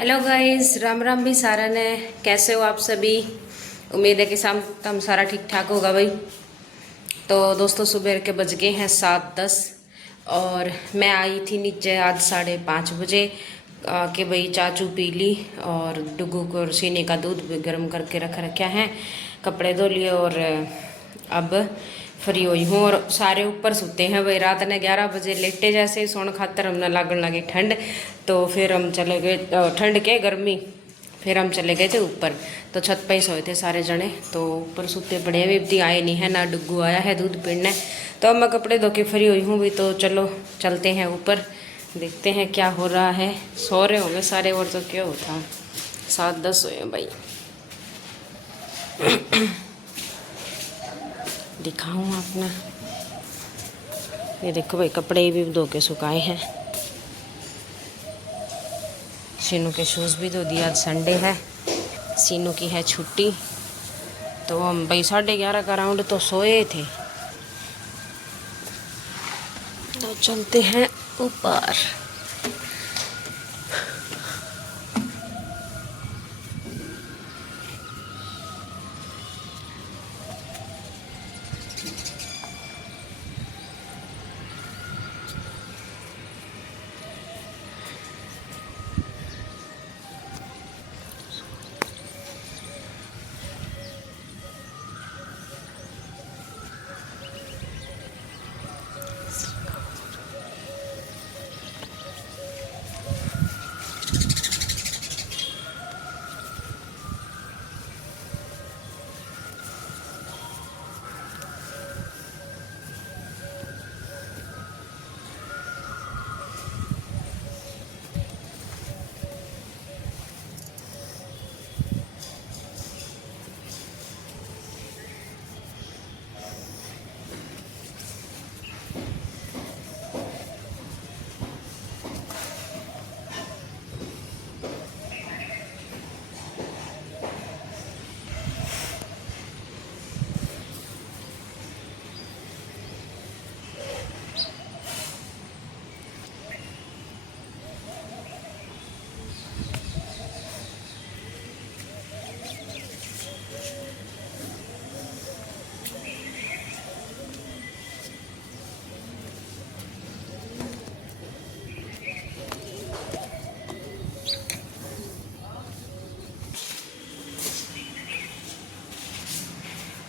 Hello guys, Ram Ram भी सारा ने। कैसे हो आप सभी? उम्मीद है कि तुम सारा ठीक ठाक होगा भाई। तो दोस्तों, सुबह के बज गए हैं 7:10 और मैं आई थी नीचे आज 5:30 बजे कि भाई चाचू पी ली और डुगू को सीने का दूध भी गर्म करके रखा है, कपड़े धो लिए और अब फ्री हुई हूँ। और सारे ऊपर सोते हैं भाई, रात ने 11 बजे लेटे जैसे ही सोने खातर हमने लागण लगी ठंड, तो फिर हम चले गए ठंड के गर्मी, फिर हम चले गए थे ऊपर। तो छत पे ही सोए थे सारे जने, तो ऊपर सोते पड़े हैं। भी आए नहीं है, ना डुग्गू आया है दूध पीने। तो अब मैं कपड़े धो के फ्री हुई हूँ भी, तो चलो चलते हैं ऊपर, देखते हैं क्या हो रहा है। सो रहे होंगे सारे, और तो क्या होता। 7:10 हुए भाई। दिखाऊँ अपना, ये देखो भाई, कपड़े भी धो के सुखाए हैं। सीनू के शूज़ भी धो दिया, आज संडे है, सीनू की है छुट्टी। तो हम भाई 11:30 का राउंड तो सोए थे। तो चलते हैं ऊपर।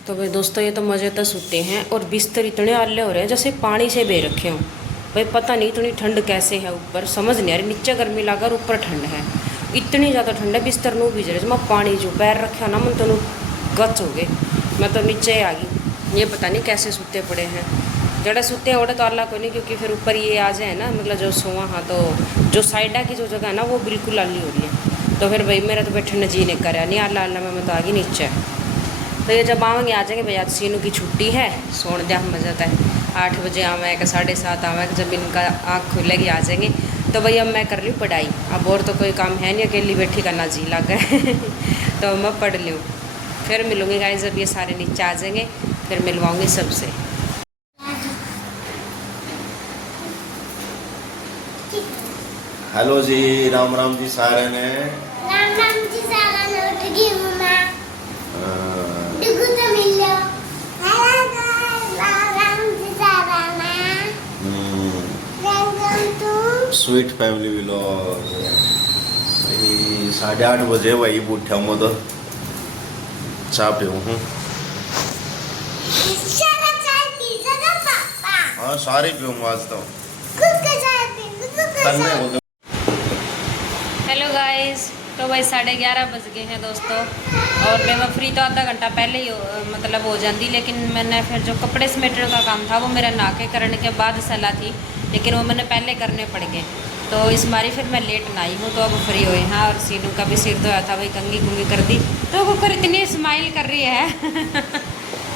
तो भाई दोस्तों, ये तो मज़े तो सूते हैं और बिस्तर इतने आले हो रहे हैं जैसे पानी से बे रखे हों भाई। पता नहीं इतनी ठंड कैसे है ऊपर, समझ नहीं आ रही। नीचे गर्मी लगा और ऊपर ठंड है, इतनी ज़्यादा ठंड है। बिस्तर नू भिज रहे, मैं पानी जो पैर रखा ना मन तो नू गच हो गए। मैं तो नीचे आ गई। ये पता नहीं कैसे सूते पड़े हैं। जड़े सूते हैं ओड़े तो अल्लाह को नहीं, क्योंकि फिर ऊपर ये आ जाए ना, मतलब जो सोवा, हाँ तो जो साइडा की जो जगह है ना वो बिल्कुल आली हो रही है। तो फिर भाई मेरा तो बैठने जी नहीं कर रहा, नहीं अल्लाह अल्लाह मैं तो आ गई नीचे। तो ये जब आवेंगे आ जाएंगे भैया। सीनू की छुट्टी है, सोने दिया मजा आता है। 8 बजे आवे कि 7:30 आवे, जब इनका आँख खुलेगी आ जाएंगे। तो भैया अब मैं कर रही हूँ पढ़ाई, अब और तो कोई काम है नहीं, अकेली बैठी करना जी लगा है। तो मैं पढ़ लूँ, फिर मिलूँगी गाइस जब ये सारे नीचे आ जाएंगे, फिर मिलवाऊँगी सबसे। हेलो जी, राम राम जी सारे ने। राम राम जी सारा ने उठ गई हूँ मैं। डुगू तो मिल लो। हेलो गाइस, राम राम जी सारा ने। Welcome to sweet family vlog. 8:30 बजे वही उठा हूँ तो चाय पीऊँ हूँ। सारा चाय पी जरा पापा। हाँ सारे पीऊँगा आज तो। खुद का चाय पी, खुद का तन्ने चाय। हो गए। हेलो गाइस, तो भाई 11:30 बज गए हैं दोस्तों, और मैं फ्री तो आधा घंटा पहले ही मतलब हो जाती, लेकिन मैंने फिर जो कपड़े समेटने का काम था वो मेरा नहा करने के बाद सलाह थी, लेकिन वो मैंने पहले करने पड़ गए। तो इस बारी फिर मैं लेट ना आई हूँ, तो अब फ्री हुई। हाँ, और सीनू का भी सिर धोया था भाई, कंगी कुंगी कर दी। तो कुकर इतनी स्माइल कर रही है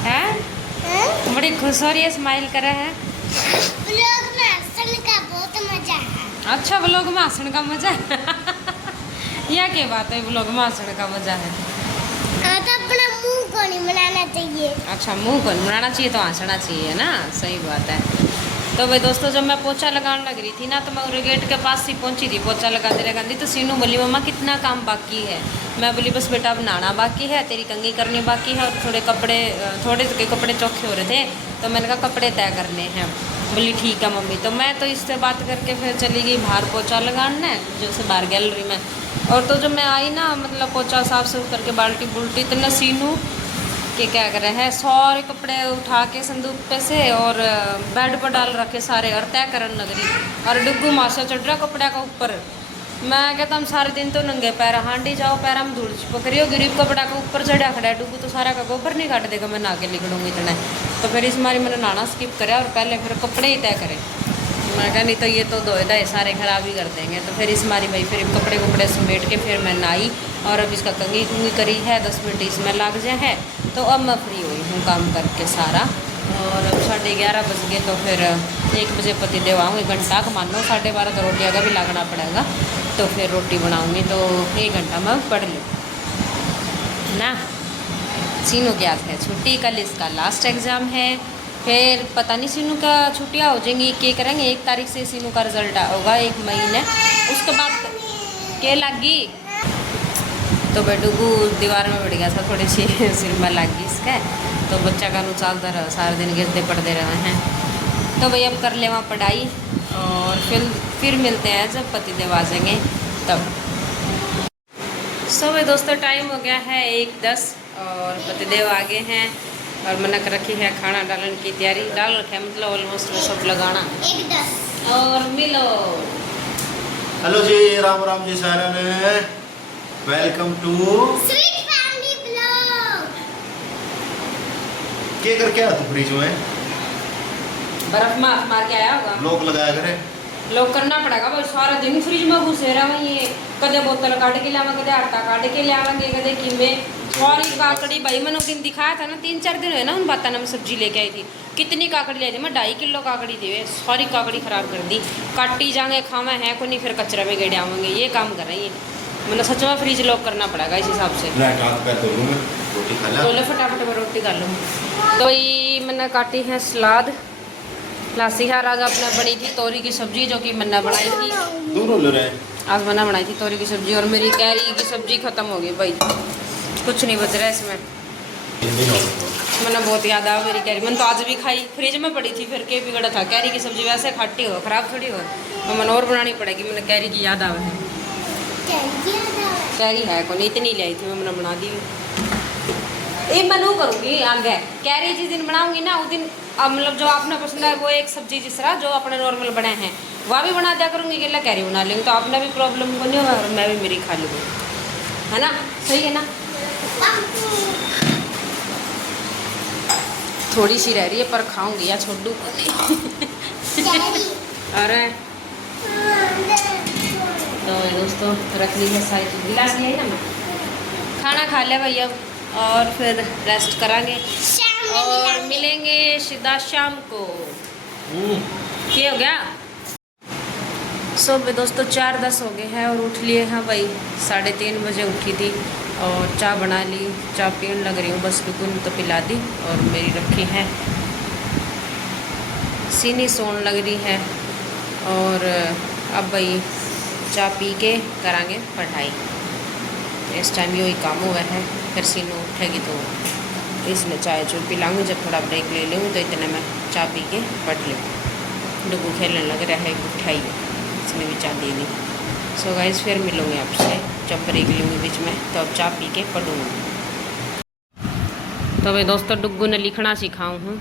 हैं, बड़ी खुश हो रही है, स्माइल कर रहा है। व्लॉग में हंसने का बहुत मजा है। अच्छा, व्लॉग में हंसने का मजा है। यह क्या बात है, व्लॉग में हंसने का मजा है। हाँ, तो अपना मुंह को नहीं बनाना चाहिए। अच्छा, मुंह को बनाना चाहिए तो हंसना चाहिए ना, सही बात है। तो भाई दोस्तों जब मैं पोछा लगाने लग रही थी ना तो मैं उरे गेट के पास ही पहुंची थी पोछा लगाते लगाती। तो सीनू बोली मम्मा कितना काम बाकी है। मैं बोली बस बेटा अब नहाना बाकी है, तेरी कंघी करनी बाकी है और थोड़े कपड़े चौखे हो रहे थे तो मैंने कहा कपड़े तय करने हैं। बोली ठीक है मम्मी। तो मैं तो इससे बात करके फिर चली गई बाहर पोछा लगाने जैसे बाहर गैलरी में। और तो जब मैं आई ना मतलब पोछा साफ सुफ करके बाल्टी बुल्टी तो ना सीनू कि क्या कर रहे हैं सारे कपड़े उठा के संदूक पे से और बेड पर डाल रखे सारे और तय करने लग रही। और डुग्गू मासा चढ़ रहा कपड़े का ऊपर। मैं कहता हम सारे दिन तो नंगे पैर हांडी जाओ पैर हम धूल पकड़ी हो गरीब कपड़ा का ऊपर चढ़ा खड़ा है। डुग्गू तो सारा का गोबर नहीं काट देगा मैं नहा के निकलूँगी इतना। तो फिर इस मारी मैंने नहाना स्किप करा और पहले फिर कपड़े ही तय करें। मैं कहा नहीं तो ये तो धोए धाए सारे खराब ही कर देंगे। तो फिर इस मारी भाई फिर कपड़े समेट के फिर मैं नहाई और अब इसका कंघी कुंघी करी है 10 मिनट इसमें लग जाए है। तो अब मैं फ्री हुई हूँ काम करके सारा। और अब 11:30 बज गए तो फिर 1 बजे पति देव आऊँगी घंटा का मान लो 12:30 तो रोटियाँ का भी लागना पड़ेगा। तो फिर रोटी बनाऊँगी तो 1 घंटा मैं पढ़ लूँ ना। सीनू क्या है छुट्टी कल इसका लास्ट एग्ज़ाम है। फिर पता नहीं सीनू का छुट्टियाँ हो जाएंगी क्या करेंगे। 1 तारीख से सीनू का रिजल्ट होगा 1 महीने उसके बाद क्या लगी। तो बेटूगू दीवार में बैठ गया था थोड़ी सी सिर में लग गई इसका। तो बच्चा का चलता रहा सारे दिन गिरते पड़ते रहे हैं। तो भाई अब कर ले वहाँ पढ़ाई और फिर मिलते हैं जब पतिदेव आ जाएंगे तब। सो भाई दोस्तों टाइम हो गया है 1:10 और पतिदेव आगे हैं और मना कर रखी है खाना डालने की तैयारी। डाल रखे मतलब ऑलमोस्ट सब लगाना 1:10 और मिलो। हेलो जी राम राम जी सारा ने welcome to sweet family blog. क्या करके आया तू फ्रिज में बर्फ मार के आया होगा। लोग लगाया करे लोग करना पड़ेगा भाई सारा दिन फ्रिज में घुसे रहा ये कदे बोतल काट के लियावा कदे आटा काट के लियावांगे कदे किमे सारी काकड़ी भाई मैंने दिन दिखाया था ना 3-4 दिन हुए ना उन बाता ना मैं सब्जी लेके आई थी। कितनी काकड़ी लाई थी मैं 2.5 किलो काकड़ी थी वे सारी काकड़ी खराब कर दी। काटी जाएंगे खावा है को नहीं फिर कचरा में गेड़े आवेंगे ये काम कर रही है। मैंने सच में फ्रिज लॉक करना पड़ेगा इस हिसाब से। तो फटाफट में रोटी खा लूँ। तो ये मैंने काटी है सलाद लासी है आज अपने बनी थी तोरी की सब्जी जो कि मैंने बनाई थी। आज मैंने बनाई थी तोरी की सब्जी और मेरी कैरी की सब्जी ख़त्म हो गई भाई कुछ नहीं बच रहा है इसमें। मैंने बहुत याद आया मेरी कैरी मैंने तो आज भी खाई फ्रिज में पड़ी थी फिर के बिगड़ा था। कैरी की सब्जी वैसे खट्टी हो ख़राब थोड़ी हो तो मैंने और बनानी पड़ेगी। मैंने कैरी की याद आवे है कैरी है कौन इतनी लाई थी मैंने बना दी। ये मैं नहीं करूँगी आगे कैरी जिस दिन बनाऊँगी ना उस दिन अब मतलब जो आपने पसंद है वो एक सब्जी जिस तरह जो अपने नॉर्मल बने हैं वह भी बना दिया करूँगी कि कैरी बना लेंगे तो आपने भी प्रॉब्लम को नहीं होगा और मैं भी मेरी खा लूँगी है ना। सही है ना। थोड़ी सी रह रही है पर खाऊंगी या छोड़ दूँ अरे तो दोस्तों रख ली है सारी चीज़ गिलास लिया ना मैं खाना खा लिया भाई अब और फिर रेस्ट करांगे और मिलेंगे सीधा शाम को। क्या हो गया। सो दोस्तों 4:10 हो गए हैं और उठ लिए हैं भाई 3:30 बजे उठी थी और चाय बना ली चाय पीने लग रही हूँ बस दुगुन तो पिला दी और मेरी रखी है सीनी सोन लग रही है। और अब भाई चाय पी के करांगे पढ़ाई। इस टाइम यही काम हुआ है फिर सीनू उठेगी तो इसलिए चाय चूर पिलाऊंगी जब थोड़ा ब्रेक ले लूँगी तो इतने मैं चाय पी के पढ़ लूँ। डुगू खेलने लग रहा है उठाई इसने भी चाय दे दी। सो गाइस फिर मिलूँगी आपसे जब ब्रेक लूँगी बीच में तो अब चाय पी के पढ़ूँगी। तो भाई दोस्तों डुगू ने लिखना सिखाऊँ हूँ।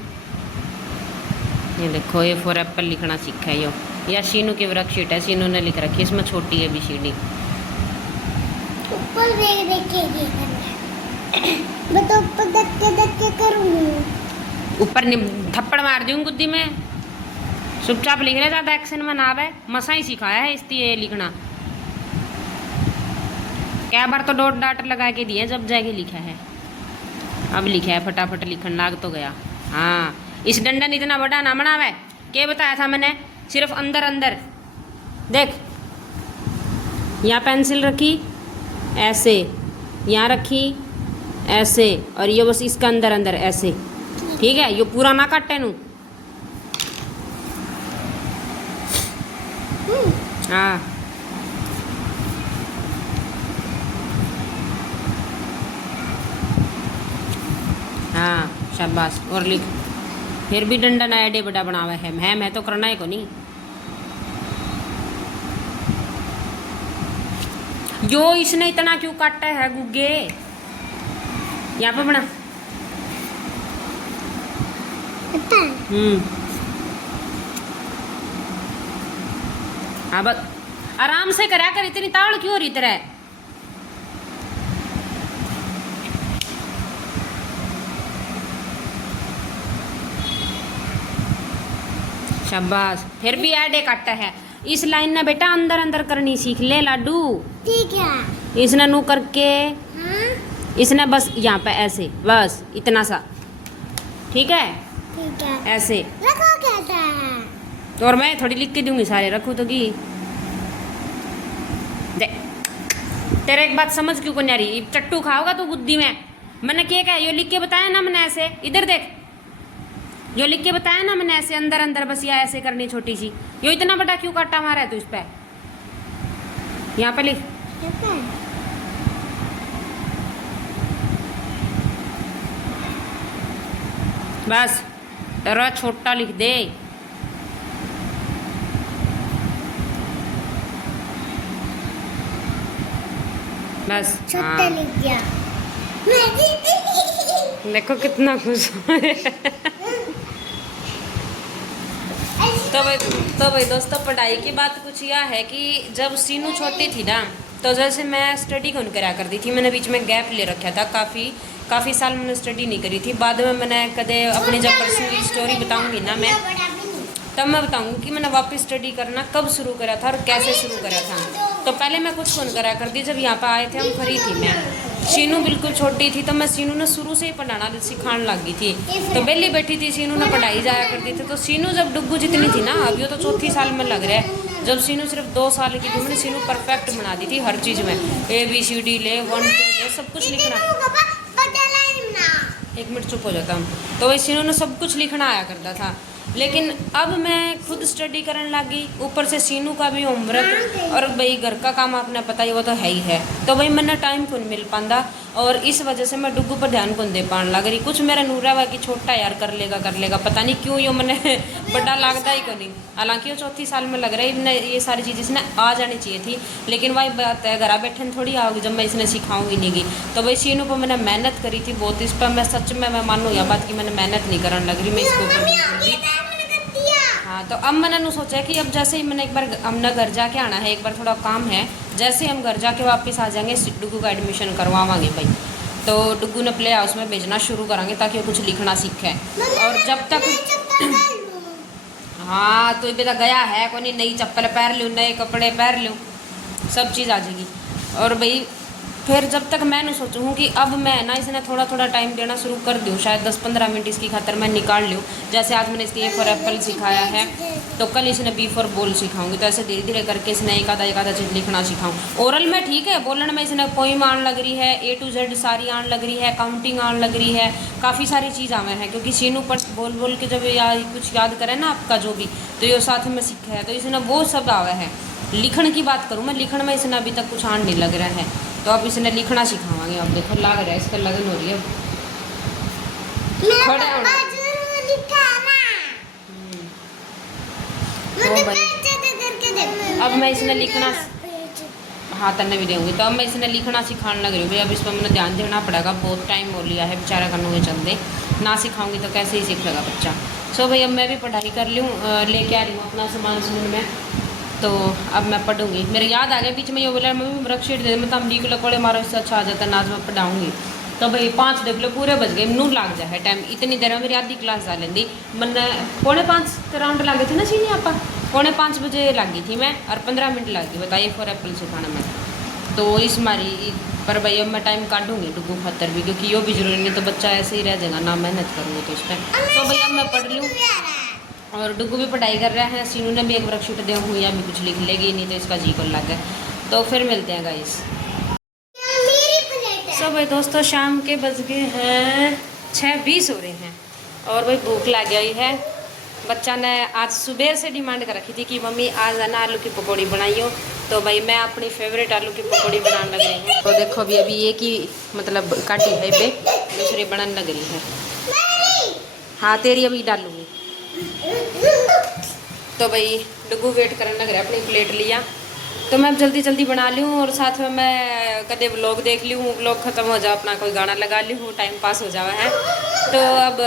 ये देखो ये फॉर एप्पल लिखना सीखा है या शीनू की वर्कशीट है सीनू ने लिख रखी है इसमें छोटी है ABCD। ऊपर देख के मैं तो ऊपर देख के करूँगी। ऊपर थप्पड़ मार दूँ गुद्दी में चुपचाप लिख रहे ज़्यादा एक्शन में ना आवे मसा ही सिखाया है इसलिए लिखना। क्या बार तो डॉट डाट लगा के दिए जब जाके लिखा है अब लिखा है फटाफट लिखन लाग तो गया। हाँ इस डंडन इतना बड़ा ना बनावे क्या बताया था मैंने सिर्फ अंदर अंदर देख यहाँ पेंसिल रखी ऐसे यहाँ रखी ऐसे और ये बस इसका अंदर अंदर ऐसे ठीक है। ये पूरा ना काटे नू हाँ हाँ शाबाश और लिख। फिर भी डंडा ना एडे बड़ा बनावा है, मैं तो करना है को नहीं। जो इसने इतना क्यों काटा है गुग्गे, यहाँ पे बना। हाँ बस आराम से करा कर, इतनी तावड़ क्यों हो रही तरह। शाबाश। फिर भी ऐडे काटा है। इस लाइन ना बेटा अंदर अंदर करनी सीख ले लाडू। ठीक है। इसने नू करके हाँ? इसने बस यहाँ पे ऐसे, बस इतना सा, ठीक है ठीक है। ऐसे। रखो कहता है। और मैं थोड़ी लिख के दूंगी सारे, रखो तो की दे। तेरा एक बात समझ क्यों को नहीं आ रही, चट्टू खाओगा तो बुद्धि में। मैंने क्या कहा, यो लिख के बताया ना मैंने ऐसे, इधर देख, जो लिख के बताया ना मैंने ऐसे अंदर अंदर बस या ऐसे करनी छोटी सी। यो इतना बड़ा क्यों काटा मारा है तू इस पे, यहाँ पे लिख। बस तेरा छोटा लिख दे। बस छोटा हाँ। लिख दिया। देखो कितना खुश हो तो भाई दोस्तों, पढ़ाई की बात कुछ यह है कि जब सीनू छोटी थी ना, तो जैसे मैं स्टडी कौन करा करती थी, मैंने बीच में गैप ले रखा था, काफ़ी साल मैंने स्टडी नहीं करी थी। बाद में मैंने कदे अपनी जब पर्सनल स्टोरी बताऊंगी ना मैं, तब मैं बताऊंगी कि मैंने वापस स्टडी करना कब शुरू करा था और कैसे शुरू करा था। तो पहले मैं कुछ कौन करा करती, जब यहाँ पर आए थे हम फ्री थी मैं, सीनू बिल्कुल छोटी थी, तो मैं सीनू ने शुरू से ही पढ़ाना सिखाने लग गई थी। तो बेली बैठी थी, सीनू ने पढ़ाई जाया करती थी। तो सीनू जब डुग्गू जितनी थी ना, अब ये तो चौथी साल में लग रहा है, जब सीनू सिर्फ 2 साल की थी, मैंने सीनू परफेक्ट बना दी थी हर चीज़ में। ABCD ले, 1 2 ले, सब कुछ लिखना। एक मिनट चुप हो जाता हूँ। तो वही सीनू ने सब कुछ लिखना आया करता था। लेकिन अब मैं खुद स्टडी करने लगी, ऊपर से सीनू का भी होमवर्क, और भाई घर का काम आपने पता ही वो तो है ही है। तो भाई मैंने टाइम कौन मिल पाता, और इस वजह से मैं डुग्गू पर ध्यान कौन दे पाने लग रही। कुछ मेरा नूरा हुआ कि छोटा यार कर लेगा, पता नहीं क्यों यो मैंने बड़ा लगता ही को नहीं। हालांकि वो चौथी साल में लग रहा है, इन्हें ये सारी चीज़ इसने आ जानी चाहिए थी, लेकिन वही बात है घर बैठे थोड़ी आओगी जब मैं इसने सिखाऊंगी नहीं गई। तो भाई सीनू पर मैंने मेहनत करी थी बहुत, इस पर मैं सच में मैं मानूँ यह बात कि मैंने मेहनत नहीं करने लग रही मैं इसके ऊपर। हाँ, तो अब मैंने नू सोचा कि अब जैसे ही मैंने एक बार हमने घर जाके आना है, एक बार थोड़ा काम है, जैसे हम घर जाके वापस आ जाएंगे डुग्गू का एडमिशन करवावांगे भाई। तो डुग्गू ने प्ले हाउस में भेजना शुरू करेंगे ताकि वो कुछ लिखना सीखे। और जब तक हाँ, तो बेटा गया है कोई नई चप्पल पहन लूँ, नए कपड़े पहन लूँ, सब चीज़ आ जाएगी। और भाई फिर जब तक मैं सोचूँ कि अब मैं ना इसने थोड़ा थोड़ा टाइम देना शुरू कर दूँ, शायद 10-15 मिनट इसकी खातर मैं निकाल लूँ। जैसे आज मैंने इसकी A फॉर एप्पल सिखाया है, तो कल इसने B फॉर बॉल सिखाऊंगी। तो ऐसे धीरे धीरे करके इसने एक आधा चीज़ लिखना सिखाऊँ। ओरल में ठीक है, बोलने में इसने पोइम आने लग रही है, A to Z सारी आने लग रही है, काउंटिंग आने लग रही है, काफ़ी सारी चीज़ आवे हैं, क्योंकि सीनू पर बोल के जब कुछ याद करे ना आपका जो भी, तो ये साथ में सीखा है, तो इसने वो सब आवे है। लिखण की बात करूँ मैं, लिखण में इसने अभी तक कुछ आन नहीं लग रहा है, तो अब इसने लिखना सिखावांगे। अब देखो लग रहा है इसका लगन हो रही है खड़े होना। तो भाई अब मैं इसने लिखना, हाँ तन्ने भी देंगी, तो अब मैं इसने लिखना सिखाने लग रही हूँ भाई। अब इसमें मैंने ध्यान देना पड़ेगा, बहुत टाइम हो लिया है बेचारा करने हुए चलते, ना सिखाऊंगी तो कैसे ही सीखेगा बच्चा। सो भाई अब मैं भी पढ़ाई कर लूँ, लेके आ रही हूँ अपना सामान सुन में, तो अब मैं पढ़ूंगी। मेरे याद आ गया बीच में ये बोला मम्मी वर्कशीट दे, मतलब हम लिख लकोड़े मारो, इससे अच्छा आ जाता नाज में पढ़ाऊंगी। तो भाई 5 देख लो पूरे बज गए, नू लग जाए टाइम, इतनी देर में मेरी आधी क्लास आ लेंदी। मैंने 4:45 के राउंड लगे थे ना सीनी, आप 4:45 बजे लगी थी मैं, और 15 मिनट लग गई बताइए फॉर एप्पल सिखाना में। तो इस मारी पर भाई अब मैं टाइम काटूंगी डुग्गू खातर भी, क्योंकि यो भी जरूरी नहीं तो बच्चा ऐसे ही रह जाएगा ना मेहनत करूँगी तो इस पर। तो भाई अब मैं पढ़ लूँ, और डुग्गू भी पढ़ाई कर रहा है, सीनू ने भी एक वर्कशीट दे हुई या भी कुछ लिख लेगी, नहीं तो इसका जी को लग गया। तो फिर मिलते हैं गाइस। सो भाई दोस्तों शाम के बज गए हैं 6:20 हो रहे हैं, और भाई भूख लग गई है, बच्चा ने आज सुबह से डिमांड कर रखी थी कि मम्मी आज है ना आलू की पकौड़ी बनाइयो। तो भाई मैं अपनी फेवरेट आलू की पकौड़ी बनाने लग रही हूँ। तो देखो अभी एक ही मतलब काटी है बे, दूसरी बनाने लग रही है। हाँ तेरी अभी डालूंगी। तो भाई डुगू वेट करने लग रहा है, अपनी प्लेट लिया तो मैं अब जल्दी जल्दी बना ली हूँ। और साथ में मैं कदे व्लॉग देख ली हूँ, व्लॉग ख़त्म हो जाओ अपना कोई गाना लगा ली हूँ, टाइम पास हो जावा है। तो अब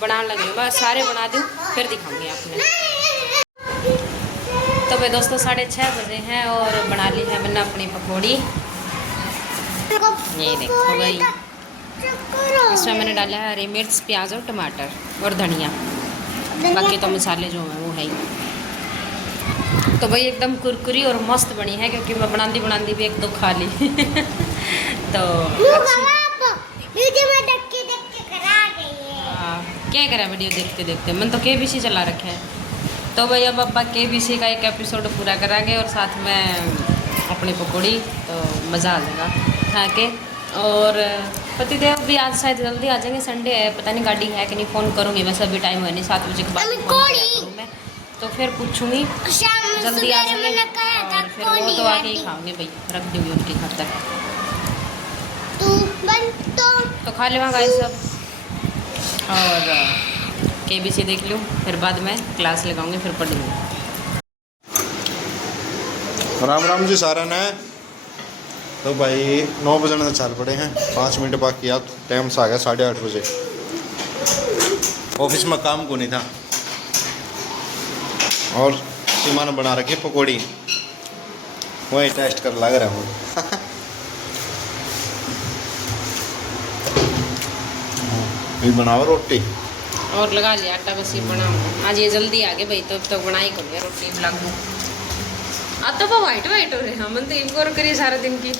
बनाने लगी हूँ, मैं सारे बना दूँ फिर दिखाऊंगी आपने। तो भाई दोस्तों 6:30 बजे हैं और बना ली है मैंने अपनी पकौड़ी। ये देखो भाई, इसमें मैंने डाला है हरी मिर्च, प्याज और टमाटर और धनिया, बाकी तो मसाले जो हैं वो है ही। तो भाई एकदम कुरकुरी और मस्त बनी है, क्योंकि मैं बनाती बनाती भी 1-2 खा ली। तो क्या करा वीडियो देखते देखते, मैंने तो KBC चला रखे हैं। तो भाई अब अब्बा KBC का एक एपिसोड पूरा कराएंगे और साथ में अपनी पकौड़ी, तो मज़ा आ जाएगा खा के। और पतिदेव भी आज शायद जल्दी आ जाएंगे, संडे है, पता नहीं गाड़ी है कि नहीं। फ़ोन करूँगी वैसे, अभी टाइम है नहीं, 7 बजे के बाद फ़ोन करूँ मैं, तो फिर पूछूँगी जल्दी आ जाएंगे। और फिर वो तो आके ही खाओगे भाई, रख दूँगी उनकी खातर। तो खा लेवा गाइस सब, और KBC देख लूँ, फिर बाद में क्लास लगाऊंगी, फिर पढ़ूँगी। राम राम जी सारा ने। तो भाई 9 बजे तो चाल पड़े हैं, 5 मिनट बाकी। अब टाइम से आ गया 8:30 बजे। ऑफिस में काम को नहीं था और सीमा ने बना रखी पकौड़ी, वही टेस्ट कर लग रहा हूँ। भी बनाओ रोटी और लगा लिया आटा, बस ये बनाऊँ। आज ये जल्दी आ गए भाई, तो अब तक बनाई कर लिया रोटी लागू। अब तो वाइट वाइट हो रहे हैं, हम तो इनको और करिए सारा दिन की।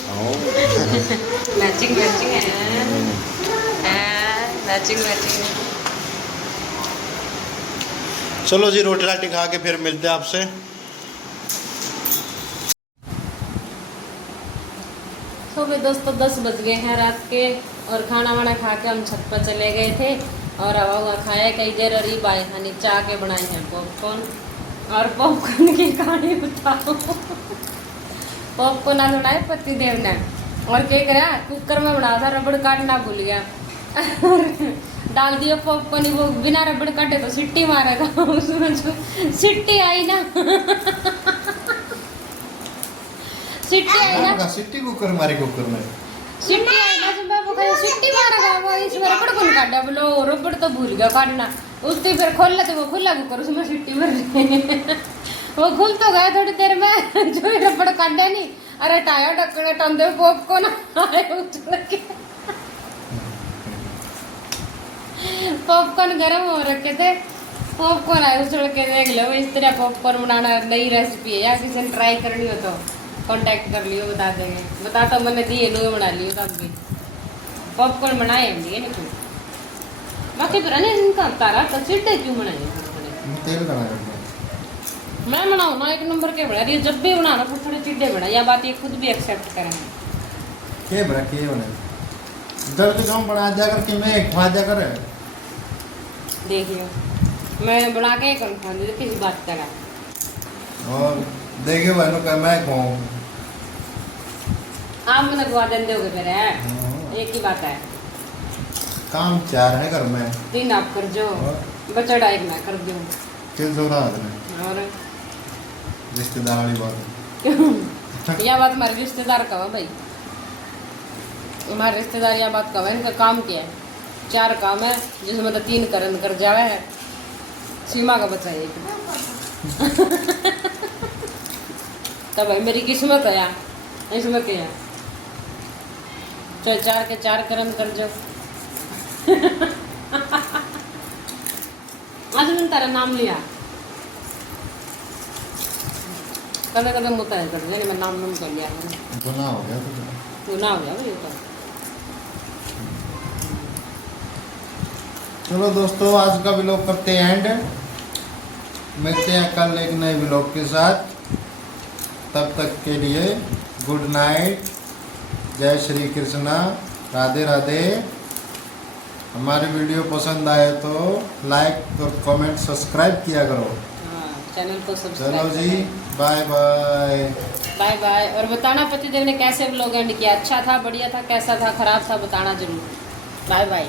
मैचिंग मैचिंग है, मैचिंग मैचिंग है। चलो जी रोटी राटी खा के फिर मिलते हैं आपसे। तो भाई दोस्तों 10 बज गए हैं रात के, और खाना वाना खा के हम छत पर चले गए थे और हवा हुआ खाया कई देर। और ये बाई खानी चाह के बनाए हैं पॉपकॉर्न, और पॉपकॉर्न की कहानी बताओ। पॉपकॉर्न आज बनाए पतिदेव ने, और क्या करा कुकर में बना था, रबड़ काटना भूल गया। डाल दिया पॉपकॉर्न, वो बिना रबड़ काटे तो सिट्टी मारेगा। उसमें जो सिट्टी आई ना, सिट्टी आई ना, सिट्टी कुकर मारे कुकर में सिट्टी आई ना, मैं वो कहे सिट्टी मारेगा, वो इसमें रबड़ कौन काटा, बोलो रबड़ तो भूल गया काटना। उसकी फिर खोल लेते, वो खुला कुकर, उसमें सिट्टी भर रही। वो खुल तो गया थोड़ी देर में, जो रबड़ काटा नहीं, अरे टाया ढक्कन टंदे पॉपकॉर्न आए उछल के। पॉपकॉर्न गर्म हो रखे थे, पॉपकॉर्न आए उछल के। देख लो इस तरह पॉपकॉर्न बनाना नई रेसिपी है, या किसी ने ट्राई करनी हो तो कांटेक्ट कर लियो, बता देंगे। बता तो मैंने दिए नो बना लियो तब भी पॉपकॉर्न बनाए हम दिए नहीं क्यों बाकी पर नहीं इनका तारा तो चिट्टे क्यों बनाए तेल का मैं बनाऊँ ना 1 नंबर के बना रही, जब भी बनाना तो थोड़े चिट्टे बना, या बात ये खुद भी एक्सेप्ट करें। के बड़ा के बने दर तो हम बना दिया कर कि मैं खा दिया कर। देखियो मैं बना के कौन खा दे किसी बात करा, और देखिए भाई का मैं खाऊं आप मैंने खुआ देते हो फिर है, एक ही बात है। काम 4 है घर में, 3 आप कर जो, बचा 1 मैं कर दूँ। किस हो रहा है और रिश्तेदार वाली बात। यह बात हमारे रिश्तेदार का है भाई, हमारे रिश्तेदार यह बात का है, इनका काम क्या है, 4 काम है जिसमें तो 3 कर जावे है। सीमा का बच्चा है एक। तो भाई मेरी किस्मत है यार, इसमें क्या है, चाहे 4 के 4 कर्म कर जो। आज मैंने तेरा नाम लिया, कदम कदम होता है कर, लेकिन मैं नाम कर लिया, गुनाह हो गया तो गुनाह हो गया भाई तो। चलो दोस्तों आज का व्लॉग करते हैं एंड, मिलते हैं कल एक नए व्लॉग के साथ। तब तक के लिए गुड नाइट, जय श्री कृष्णा, राधे राधे। हमारे वीडियो पसंद आए तो लाइक और कमेंट सब्सक्राइब किया करो। हाँ, चैनल को चलो सब्सक्राइब जी, बाय बाय। Bye bye. और बताना पतिदेव ने कैसे व्लॉग एंड किया, अच्छा था, बढ़िया था, कैसा था, खराब था, बताना जरूर। Bye bye.